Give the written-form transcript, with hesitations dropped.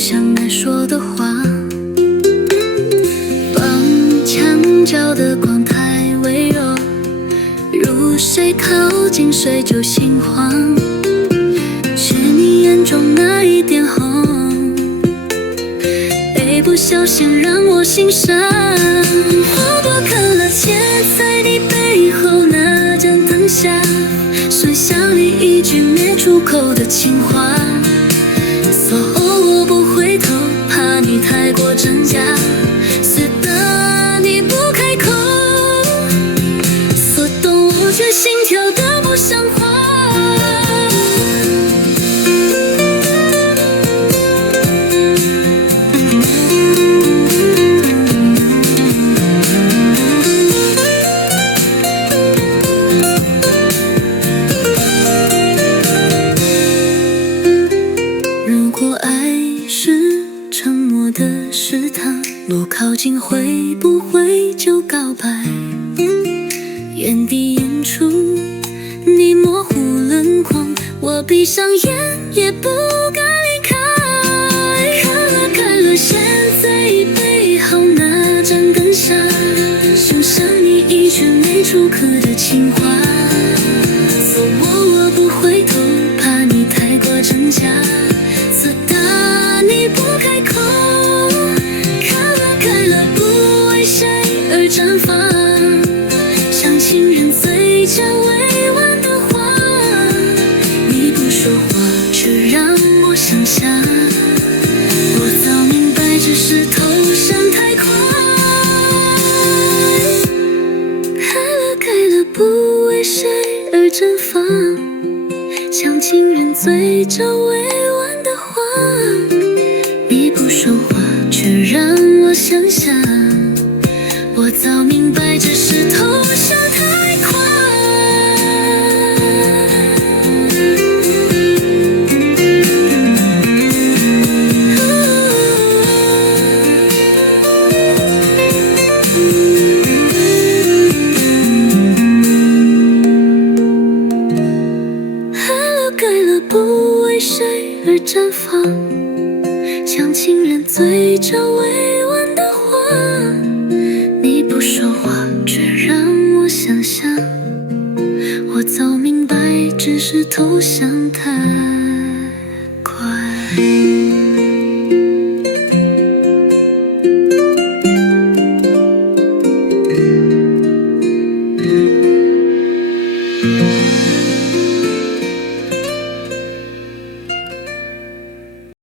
想该说的话。放墙角的光太微弱，入睡靠近谁就心慌，是你眼中那一点红，被不小心让我心伤。我多渴了切在你背后那盏灯下，剩下你一句没出口的情话。所我不回头，怕你太过真假，死的你不开口，所动我却心跳得不像话。如果爱是沉默的食堂，路靠近会不会就告白？原地演出你模糊轮廓，我闭上眼也不敢离开。开了现在背后那盏灯下，剩下你一句没出口的情话。做我不回头，怕你太过真假，死的你不开口。开了不为谁而绽放，像情人嘴角未完的话。你不说话却让我想象，我早明白只是投降太快。开了不为谁而绽放，像情人嘴角未完的话。你不说话却让我想象，我早明白只是投降太快。开了不为谁而绽放，像情人嘴角未完的话。你不说话却让我想象，我早明白只是投降太快。